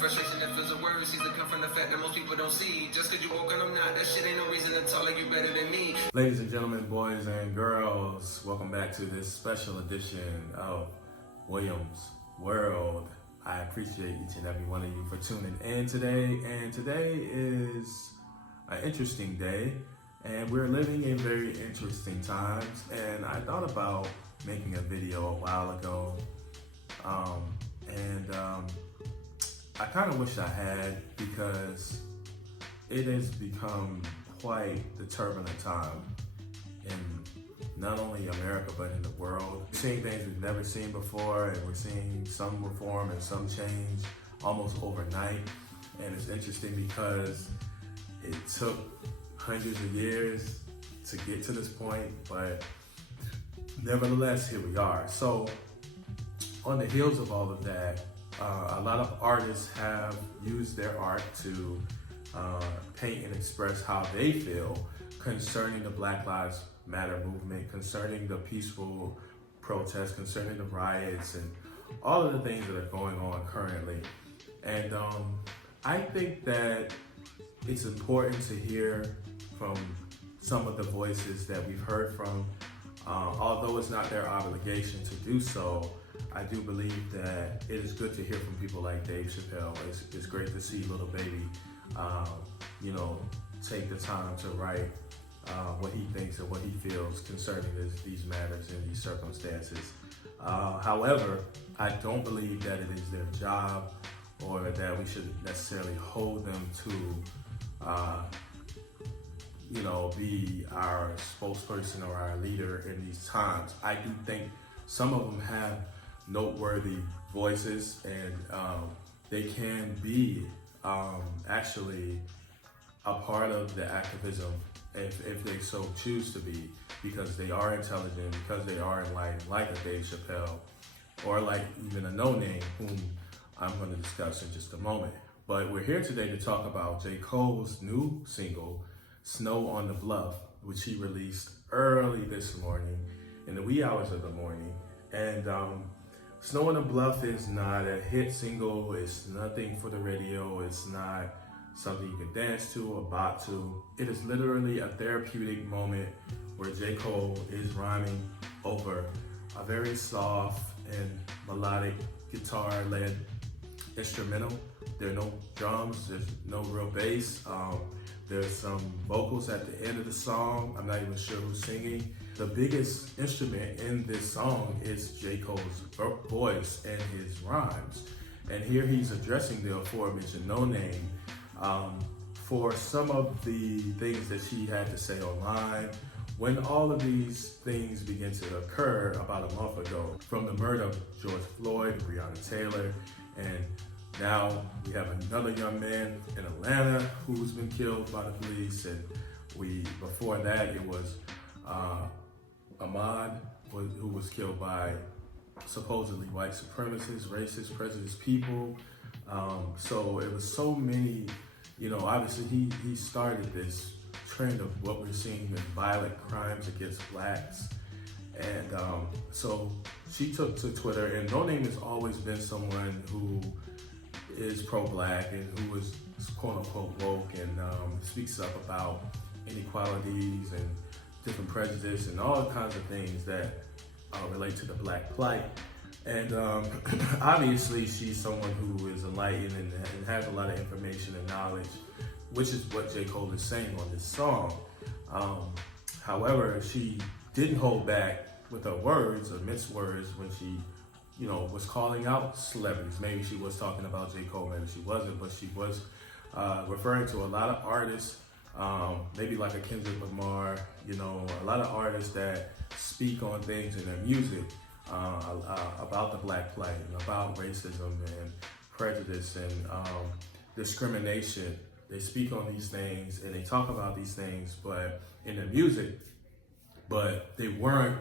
frustration that feels a worry seems to come from the fact that most people don't see. Just cause you woke and I'm not, that shit ain't no reason to talk like you better than me. Ladies and gentlemen, boys and girls, welcome back to this special edition of Williams World. I appreciate each and every one of you for tuning in today. And today is an interesting day, and we're living in very interesting times. And I thought about making a video a while ago, I kind of wish I had, because it has become quite the turbulent time in not only America but in the world. We're seeing things we've never seen before, and we're seeing some reform and some change almost overnight. And it's interesting because it took hundreds of years to get to this point, but nevertheless, here we are. So on the heels of all of that, a lot of artists have used their art to paint and express how they feel concerning the Black Lives Matter movement, concerning the peaceful protests, concerning the riots, and all of the things that are going on currently. And I think that it's important to hear from some of the voices that we've heard from. Although it's not their obligation to do so, I do believe that it is good to hear from people like Dave Chappelle. It's great to see Little Baby, take the time to write what he thinks and what he feels concerning these matters and these circumstances. However, I don't believe that it is their job, or that we should necessarily hold them to be our spokesperson or our leader in these times. I do think some of them have noteworthy voices, and they can be actually a part of the activism if they so choose to be, because they are intelligent, because they are enlightened, like a Dave Chappelle, or like even a No Name, whom I'm going to discuss in just a moment. But we're here today to talk about J.Cole's new single, Snow on the Bluff, which he released early this morning, in the wee hours of the morning. And Snow on the Bluff is not a hit single. It's nothing for the radio. It's not something you can dance to or bop to. It is literally a therapeutic moment where J. Cole is rhyming over a very soft and melodic guitar-led instrumental. There are no drums, there's no real bass. There's some vocals at the end of the song. I'm not even sure who's singing. The biggest instrument in this song is J. Cole's voice and his rhymes. And here he's addressing the aforementioned No Name for some of the things that she had to say online when all of these things began to occur about a month ago, from the murder of George Floyd, Breonna Taylor, and now we have another young man in Atlanta who's been killed by the police, and before that it was Ahmaud, who was killed by supposedly white supremacists, racist, prejudiced people. So it was so many, obviously he started this trend of what we're seeing in violent crimes against blacks. And so she took to Twitter, and No Name has always been someone who is pro-black and who is quote-unquote woke, and speaks up about inequalities and different prejudice and all kinds of things that relate to the black plight. And obviously she's someone who is enlightened and has a lot of information and knowledge, which is what J. Cole is saying on this song. However, she didn't hold back with her words or minced words when she was calling out celebrities. Maybe she was talking about J. Cole, maybe she wasn't, but she was referring to a lot of artists, maybe like a Kendrick Lamar, a lot of artists that speak on things in their music about the black plight and about racism and prejudice and discrimination. They speak on these things and they talk about these things, but in their music, but they weren't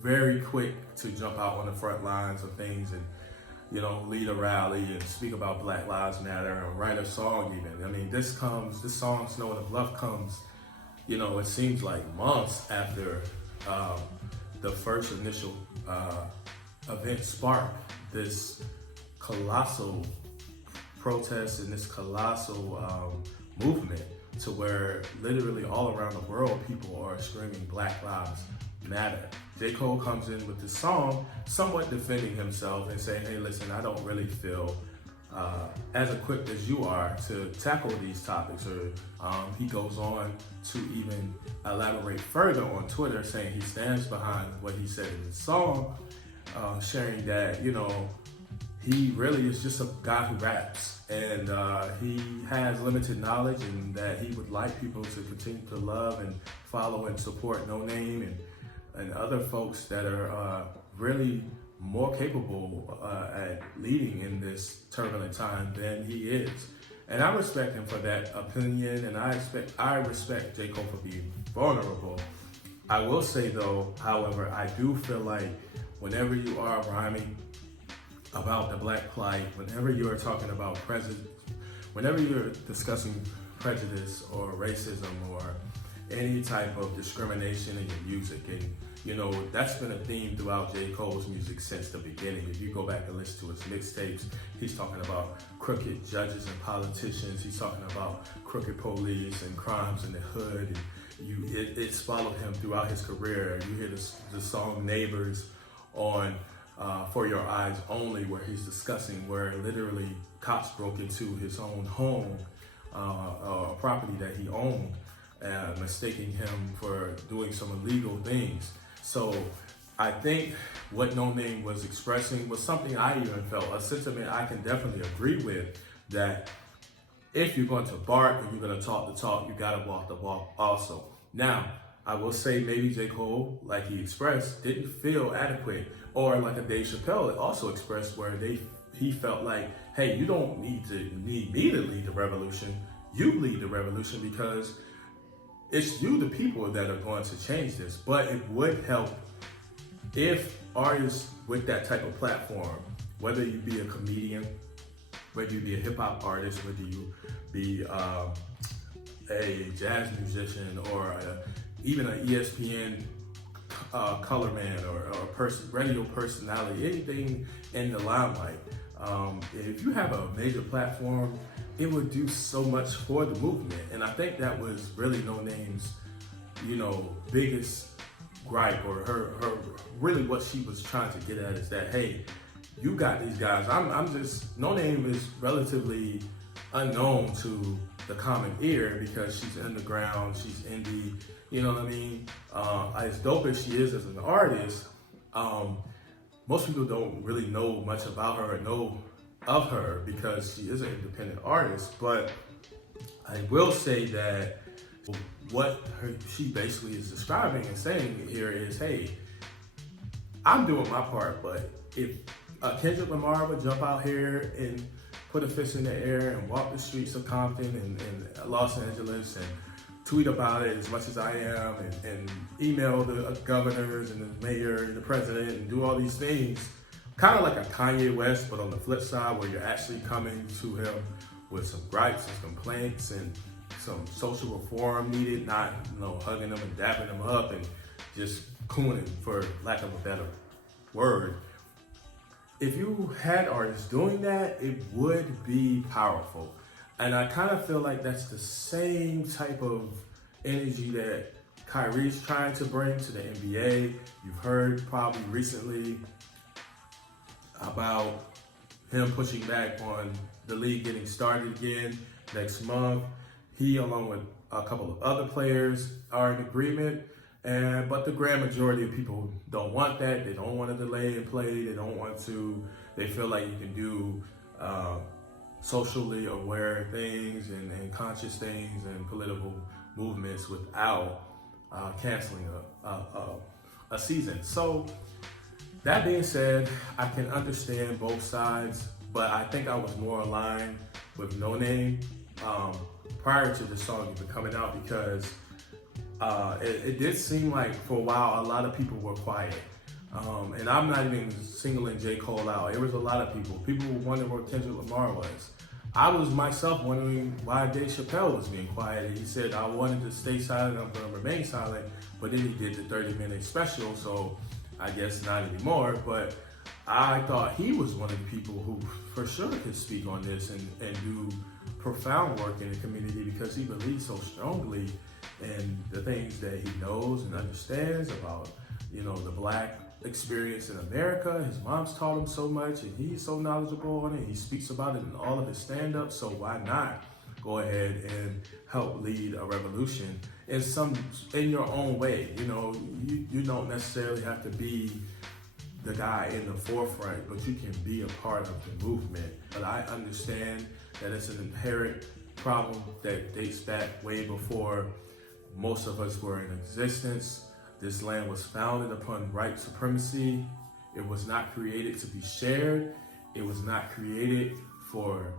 very quick to jump out on the front lines of things and lead a rally and speak about Black Lives Matter and write a song even. I mean, this song, Snow on the Bluff, comes, it seems like months after the first initial event sparked this colossal protest and this colossal movement to where literally all around the world people are screaming Black Lives Matter. J. Cole comes in with this song somewhat defending himself and saying, hey, listen, I don't really feel as equipped as you are to tackle these topics. Or he goes on to even elaborate further on Twitter, saying he stands behind what he said in the song, sharing that, you know, he really is just a guy who raps, and he has limited knowledge, and that he would like people to continue to love and follow and support No Name and other folks that are really more capable at leading in this turbulent time than he is. And I respect him for that opinion, and I respect J. Cole for being vulnerable. I will say though, however, I do feel like whenever you are rhyming about the Black plight, whenever you are talking about whenever you're discussing prejudice or racism or any type of discrimination in your music, and you know, that's been a theme throughout J. Cole's music since the beginning. If you go back and listen to his mixtapes, he's talking about crooked judges and politicians. He's talking about crooked police and crimes in the hood. And it's followed him throughout his career. You hear the song Neighbors on For Your Eyes Only, where he's discussing where literally cops broke into his own home, a property that he owned, mistaking him for doing some illegal things. So I think what No Name was expressing was something I even felt, a sentiment I can definitely agree with, that if you're going to bark and you're going to talk the talk, you got to walk the walk also. Now, I will say maybe J. Cole, like he expressed, didn't feel adequate, or like a Dave Chappelle also expressed, where he felt like, hey, you don't need me to lead the revolution. You lead the revolution, because it's you, the people, that are going to change this. But it would help if artists with that type of platform, whether you be a comedian, whether you be a hip hop artist, whether you be a jazz musician, or even an ESPN color man, or a radio personality, anything in the limelight. If you have a major platform, it would do so much for the movement. And I think that was really No Name's, you know, biggest gripe, or her really what she was trying to get at is that, hey, you got these guys. I'm just, No Name is relatively unknown to the common ear because she's underground, she's indie, you know what I mean? As dope as she is as an artist, most people don't really know much about her or know of her because she is an independent artist. But I will say that what she basically is describing and saying here is, hey, I'm doing my part, but if Kendrick Lamar would jump out here and put a fist in the air and walk the streets of Compton and Los Angeles and tweet about it as much as I am, and email the governors and the mayor and the president and do all these things, kind of like a Kanye West, but on the flip side, where you're actually coming to him with some gripes and complaints and some social reform needed, not, you know, hugging them and dapping them up and just cooning, for lack of a better word. If you had artists doing that, it would be powerful. And I kind of feel like that's the same type of energy that Kyrie's trying to bring to the NBA. You've heard probably recently about him pushing back on the league getting started again next month. He, along with a couple of other players, are in agreement. But the grand majority of people don't want that. They don't want to delay and play. They feel like you can do socially aware things and conscious things and political movements without canceling a season. So that being said, I can understand both sides, but I think I was more aligned with No Name prior to the song even coming out, because it did seem like for a while a lot of people were quiet. And I'm not even singling J. Cole out. There was a lot of people. People were wondering where Kendrick Lamar was. I was myself wondering why Dave Chappelle was being quiet. He said, I wanted to stay silent, I'm going to remain silent. But then he did the 30-minute special, so I guess not anymore. But I thought he was one of the people who for sure could speak on this and do profound work in the community, because he believes so strongly in the things that he knows and understands about, you know, the Black experience in America. His mom's taught him so much, and he's so knowledgeable on it. He speaks about it in all of his stand-ups, so why not go ahead and help lead a revolution in your own way? You know, you don't necessarily have to be the guy in the forefront, but you can be a part of the movement. But I understand that it's an inherent problem that dates back way before most of us were in existence. This land was founded upon white supremacy. It was not created to be shared. It was not created for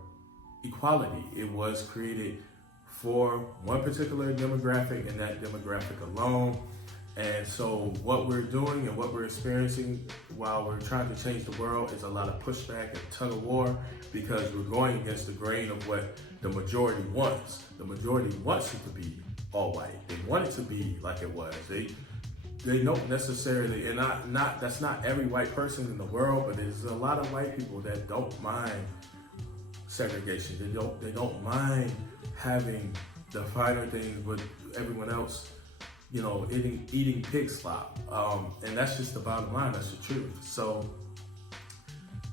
equality. It was created for one particular demographic, and that demographic alone. And so what we're doing and what we're experiencing while we're trying to change the world is a lot of pushback and tug of war, because we're going against the grain of what the majority wants. The majority wants it to be all white. They want it to be like it was. They don't necessarily, and that's not every white person in the world, but there's a lot of white people that don't mind segregation. They don't mind having the finer things with everyone else, you know, eating pig slop. And that's just the bottom line, that's the truth. So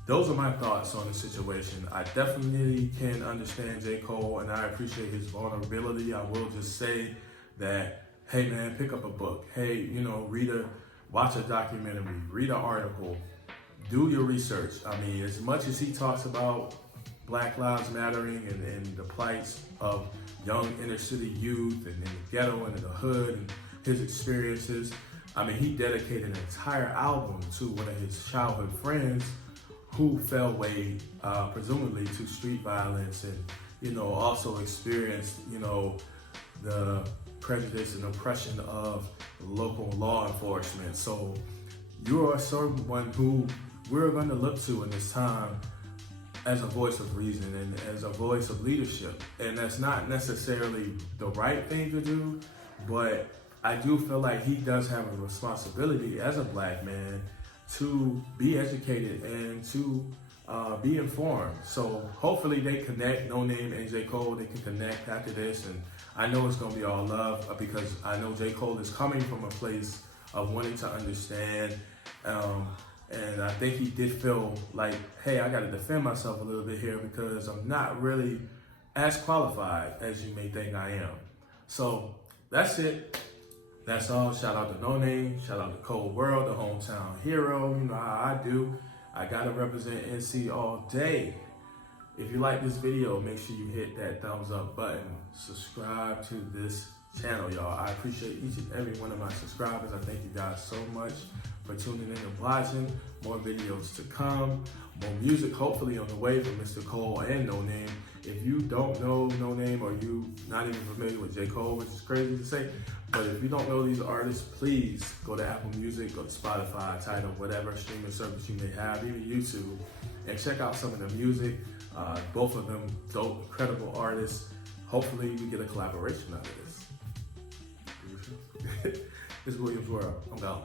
those are my thoughts on the situation. I definitely can understand J. Cole, and I appreciate his vulnerability. I will just say that, hey man, pick up a book. Hey, you know, watch a documentary, read an article, do your research. I mean, as much as he talks about Black Lives Mattering and the plights of young inner city youth and in the ghetto and in the hood and his experiences, I mean, he dedicated an entire album to one of his childhood friends who fell way, presumably, to street violence, and, you know, also experienced, you know, the prejudice and oppression of local law enforcement. So you are someone who we're going to look to in this time as a voice of reason and as a voice of leadership. And that's not necessarily the right thing to do, but I do feel like he does have a responsibility as a Black man to be educated and to be informed. So hopefully they connect, No Name and J. Cole, they can connect after this. And I know it's gonna be all love, because I know J. Cole is coming from a place of wanting to understand. And I think he did feel like, hey, I gotta defend myself a little bit here, because I'm not really as qualified as you may think I am. So that's it. That's all. Shout out to No Name. Shout out to Cold World, the hometown hero. You know how I do. I gotta represent NC all day. If you like this video, make sure you hit that thumbs up button. Subscribe to this channel, y'all. I appreciate each and every one of my subscribers. I thank you guys so much for tuning in and watching. More videos to come. More music hopefully on the way from Mr. Cole and No Name. If you don't know No Name, or you not even familiar with J. Cole, which is crazy to say, but if you don't know these artists, please go to Apple Music, go to Spotify, Tidal, whatever streaming service you may have, even YouTube, and check out some of the music. Both of them dope, incredible artists. Hopefully we get a collaboration out of this. This is Williams World. I'm gone.